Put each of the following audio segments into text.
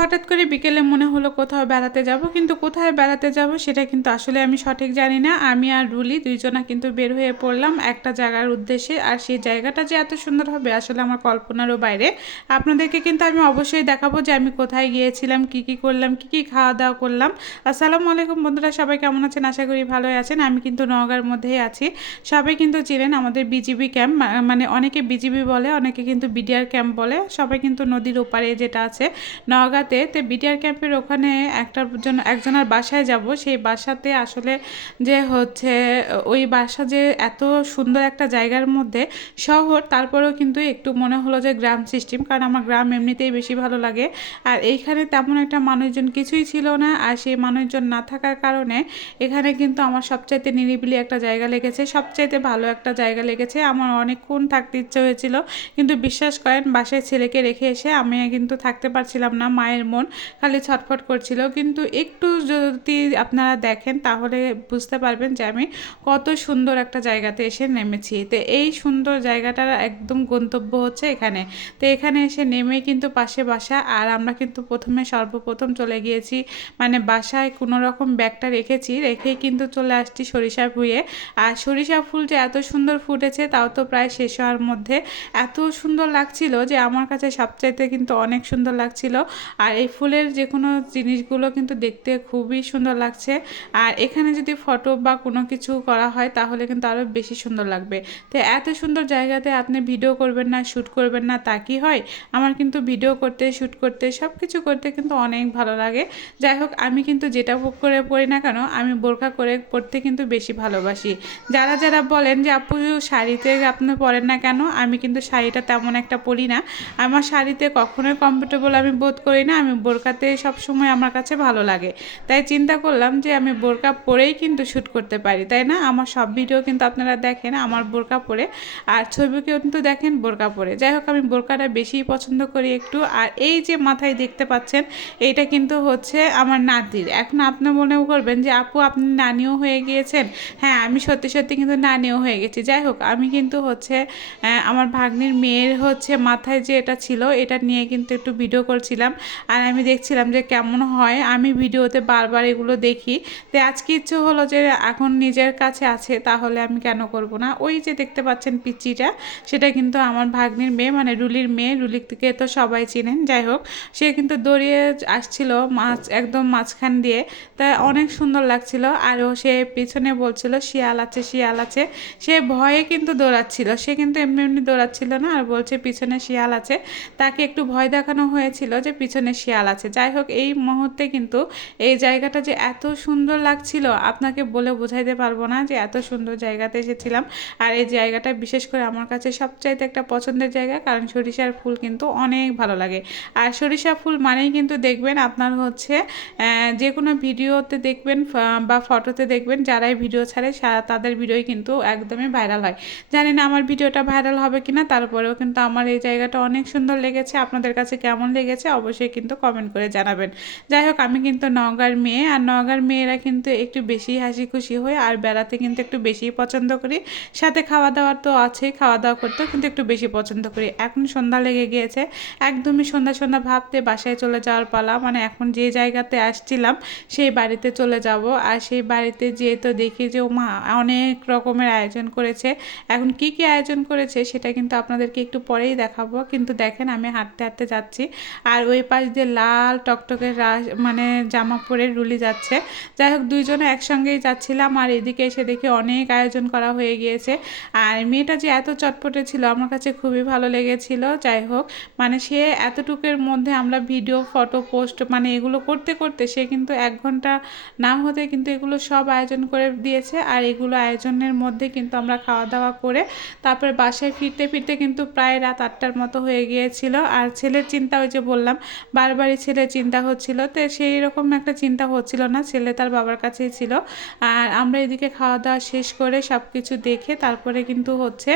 হঠাৎ করে বিকেলে মনে হলো কোথাও বেড়াতে যাব, কিন্তু কোথায় বেড়াতে যাব সেটা কিন্তু আসলে আমি সঠিক জানি না। আমি আর রুলি দুইজনা কিন্তু বের হয়ে পড়লাম একটা জায়গার উদ্দেশ্যে। আর সেই জায়গাটা যে এত সুন্দর হবে আসলে আমার কল্পনারও বাইরে। আপনাদেরকে কিন্তু আমি অবশ্যই দেখাবো যে আমি কোথায় গিয়েছিলাম, কি কি করলাম, কি কি খাওয়া দাওয়া করলাম। আসসালামু আলাইকুম বন্ধুরা, সবাই কেমন আছেন? আশা করি ভালোই আছেন। আমি কিন্তু নওগাঁর মধ্যেই আছি। সবাই কিন্তু চিনেন আমাদের বিজিবি ক্যাম্প, মানে অনেকে বিজিবি বলে, অনেকে কিন্তু বিডিআর ক্যাম্প বলে। সবাই কিন্তু নদীর ওপারে যেটা আছে নওগাঁতে, তো বিডিআর ক্যাম্পের ওখানে একজনের বাসায় যাব। সেই বাসাতে আসলে যে হচ্ছে ওই বাসা যে এত সুন্দর একটা জায়গার মধ্যে শহর, তারপরেও কিন্তু একটু মনে হলো যে গ্রাম সিস্টেম, কারণ আমার গ্রাম এমনিতেই বেশি ভালো লাগে। আর এইখানে তেমন একটা মানুষজন কিছুই ছিল না, আর সেই মানুষজন না থাকার কারণে এখানে কিন্তু আমার সবচাইতে নিরিবিলি একটা জায়গা লেগেছে, সবচাইতে ভালো একটা জায়গা লেগেছে। আমার অনেকক্ষণ থাকতে ইচ্ছে হয়েছিল, কিন্তু বিশ্বাস করেন বাসায় ছেলেকে রেখে এসে আমি কিন্তু থাকতে পারছিলাম না। মায়ের মন খালি ছটফট করছিল। কিন্তু একটু যদি আপনারা দেখেন তাহলে বুঝতে পারবেন যে আমি কত সুন্দর একটা জায়গাতে এসে নেমেছি। তো এই সুন্দর জায়গাটার একদম গন্তব্য হচ্ছে এখানে। তো এখানে এসে নেমে কিন্তু পাশে বাসা, আর আমরা কিন্তু সর্বপ্রথম চলে গিয়েছি, মানে বাসায় কোনো রকম ব্যাগটা রেখেই কিন্তু চলে আসছি সরিষা ভুঁয়ে। আর সরিষা ফুল যে এত সুন্দর ফুটেছে তাও তো প্রায় শেষ হওয়ার মধ্যে। এত সুন্দর লাগছিল যে আমার কাছে সবচাইতে কিন্তু অনেক সুন্দর লাগছিল। আর এই ফুলের যে কোনো জিনিসগুলো কিন্তু দেখতে খুবই সুন্দর লাগছে। আর এখানে যদি ফটো বা কোনো কিছু করা হয় তাহলে কিন্তু আরও বেশি সুন্দর লাগবে। তো এত সুন্দর জায়গাতে আপনি ভিডিও করবেন না, শ্যুট করবেন না, তা কি হয়? আমার কিন্তু ভিডিও করতে, শ্যুট করতে, সব কিছু করতে কিন্তু অনেক ভালো লাগে। যাই হোক, আমি কিন্তু যেটা করে পড়ি না কেন, আমি বোরকা করে পড়তে কিন্তু বেশি ভালোবাসি। যারা যারা বলেন যে আপু শাড়িতে আপনি পরেন না কেন, আমি কিন্তু শাড়িটা তেমন একটা পরি না। আমার শাড়িতে কখনোই কমফোর্টেবল আমি বোধ করি না। আমি বোরকাতে সবসময় আমার কাছে ভালো লাগে। তাই চিন্তা করলাম যে আমি বোরকা পরেই কিন্তু শ্যুট করতে পারি, তাই না? আমার সব ভিডিও কিন্তু আপনারা দেখেন আমার বোরকা পরে, আর ছবি কিন্তু দেখেন বোরকা পরে। যাই হোক, আমি বোরকাটা বেশিই পছন্দ করি একটু। আর এই যে মাথায় দেখতে পাচ্ছেন, এইটা কিন্তু হচ্ছে আমার নাতির। এখন আপনি মনেও করবেন যে আপু আপনি নানিও হয়ে গিয়েছেন। হ্যাঁ, আমি সত্যি সত্যি কিন্তু নানিও হয়ে গেছি। যাই হোক, আমি কিন্তু হচ্ছে আমার ভাগ্নির মেয়ের হচ্ছে মাথায় যে এটা ছিল, এটা নিয়ে কিন্তু একটু ভিডিও করছিলাম। আর আমি দেখছিলাম যে কেমন হয়। আমি ভিডিওতে বারবার এগুলো দেখি। তো আজকে ইচ্ছে হলো যে এখন নিজের কাছে আছে তাহলে আমি কেন করব না। ওই যে দেখতে পাচ্ছেন পিচ্চিটা, সেটা কিন্তু আমার ভাগ্নির মেয়ে, মানে রুলির মেয়ে। রুলির থেকে তো সবাই চিনেন। যাই হোক, সে কিন্তু দৌড়িয়ে আসছিল একদম মাঝখান দিয়ে, তাই অনেক সুন্দর লাগছিল। আরও সে পিছনে বলছিল শিয়াল আছে, শিয়াল আছে। সে ভয়ে কিন্তু দৌড়াচ্ছিল, সে কিন্তু এমনি এমনি দৌড়াচ্ছিল না। আর বলছে পিছনে শিয়াল আছে, তাকে একটু ভয় দেখানো হয়েছিল যে পিছনে শিয়াল আছে। যাই হোক, এই মুহূর্তে কিন্তু এই জায়গাটা যে এত সুন্দর লাগছিল আপনাকে বলে বোঝাইতে পারবো না যে এত সুন্দর জায়গাতে এসেছিলাম। আর এই জায়গাটা বিশেষ করে আমার কাছে সবচাইতে একটা পছন্দের জায়গা, কারণ সরিষার ফুল কিন্তু অনেক ভালো লাগে। আর সরিষা ফুল মানেই কিন্তু দেখবেন আপনার হচ্ছে যে কোনো ভিডিওতে দেখবেন বা ফটোতে দেখবেন, যারাই ভিডিও ছাড়ে তাদের ভিডিওই কিন্তু একদমই ভাইরাল হয়। জানি না আমার ভিডিওটা ভাইরাল হবে কিনা, তারপরেও কিন্তু আমার এই জায়গাটা অনেক সুন্দর লেগেছে। আপনাদের কাছে কেমন লেগেছে অবশ্যই কিন্তু কমেন্ট করে জানাবেন। যাই হোক, আমি কিন্তু নওগাঁর মেয়ে, আর নওগাঁর মেয়েরা কিন্তু একটু বেশি হাসি খুশি হয়, আর বেড়াতে কিন্তু একটু বেশিই পছন্দ করি। সাথে খাওয়া দাওয়ার তো আছেই, খাওয়া দাওয়া করতেও কিন্তু একটু বেশি পছন্দ করি। এখন সন্ধ্যা লেগে গিয়েছে, একদমই সন্ধ্যা সন্ধ্যা ভাবতে বাসায় চলে যাওয়ার পালা। মানে এখন যে জায়গাতে আসছিলাম সেই বাড়িতে চলে যাব। আর সেই বাড়িতে যেয়ে তো দেখি যে মা অনেক রকমের আয়োজন করেছে। এখন কি কি আয়োজন করেছে সেটা কিন্তু আপনাদেরকে একটু পরেই দেখাবো। কিন্তু দেখেন আমি হাঁটতে হাঁটতে যাচ্ছি, আর ওই পাশ দিয়ে লাল টকটকে মানে জামা পরে রুলি যাচ্ছে। যাই হোক, দুইজনে একসঙ্গেই যাচ্ছিলাম। আর এদিকে এসে দেখি অনেক আয়োজন করা হয়ে গিয়েছে। আর মেয়েটা যে এত চটপটে ছিল আমার কাছে খুবই ভালো লেগেছিল। যাই হোক, মানে সে এতটুকুর মধ্যে আমরা ভিডিও, ফটো, পোস্ট মানে এগুলো করতে করতে সে কিন্তু 1 ঘন্টা না হতে কিন্তু এগুলো সব আয়োজন করে দিয়েছে। আর এগুলো আয়োজনের মধ্যে কিন্তু আমরা খাওয়া দাওয়া করে তারপরে বাসায় ফিরতে ফিরতে কিন্তু প্রায় রাত 8টার মতো হয়ে গিয়েছিল। আর ছেলের চিন্তা, ওই যে বললাম বারবারই ছেলের চিন্তা হচ্ছিল, তো সেই রকম একটা চিন্তা হচ্ছিল না, ছেলে তার বাবার কাছেই ছিল। আর আমরা এদিকে খাওয়া দাওয়া শেষ করে সব কিছু দেখে তারপরে কিন্তু হচ্ছে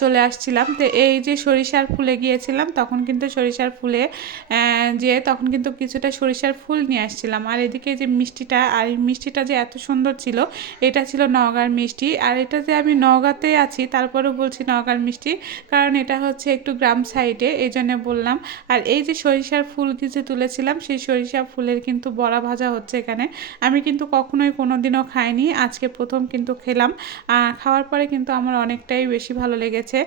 চলে আসছিলাম। তো এই যে সরিষার ফুলে গিয়েছিলাম, তখন কিন্তু সরিষার ফুলে যে তখন কিন্তু কিছুটা সরিষার ফুল নিয়ে আসছিলাম। আর এদিকে যে মিষ্টিটা, আর এই মিষ্টিটা যে এত সুন্দর ছিল, এটা ছিল নওগাঁর মিষ্টি। আর এটা যে আমি নওগাঁতে আছি তারপরেও বলছি নওগাঁর মিষ্টি, কারণ এটা হচ্ছে একটু গ্রাম সাইডে, এই জন্য বললাম। আর এই যে সরিষার ফুল কিছু তুলেছিলাম, সেই সরিষা ফুলের কিন্তু বড়া ভাজা হচ্ছে এখানে। আমি কিন্তু কখনোই কোনোদিনও খাইনি, আজকে প্রথম কিন্তু খেলাম। খাওয়ার পরে কিন্তু আমার অনেকটাই বেশি ভালো লেগেছে।